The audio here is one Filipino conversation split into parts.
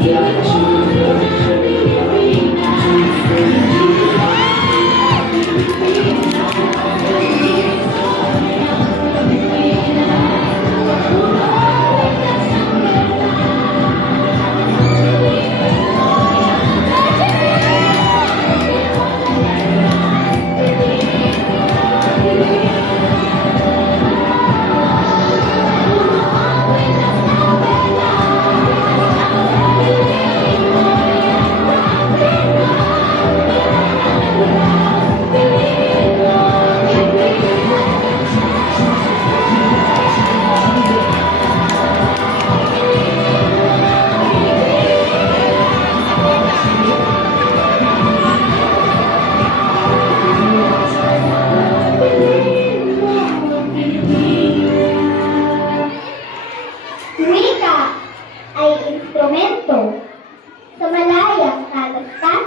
Wika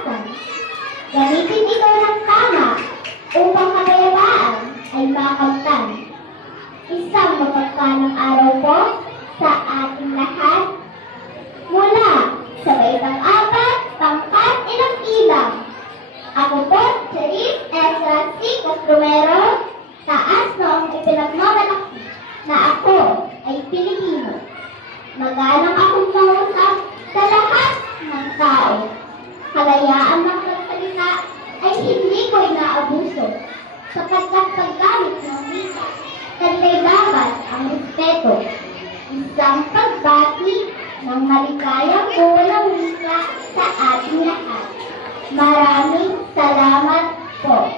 kalagtasan. Gamitin ito ng tama upang kapayapaan ay makamtan. Isang mapagpalang araw po sa ating lahat mula sa baitang apat, pangkat ilang ilang. Ako po, Charis Ezra C. Castromero, taas noong ipinagmamalaki na ako ay Pilipino. Magalang akong kalayaan ng magsalita ay hindi ko inaabuso sapagkat paggamit ng wika, kantay dapat ang respeto. Isang pagbati ng malikayang ulang wika sa ating lahat. Maraming salamat po.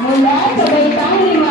Muli sa Baytani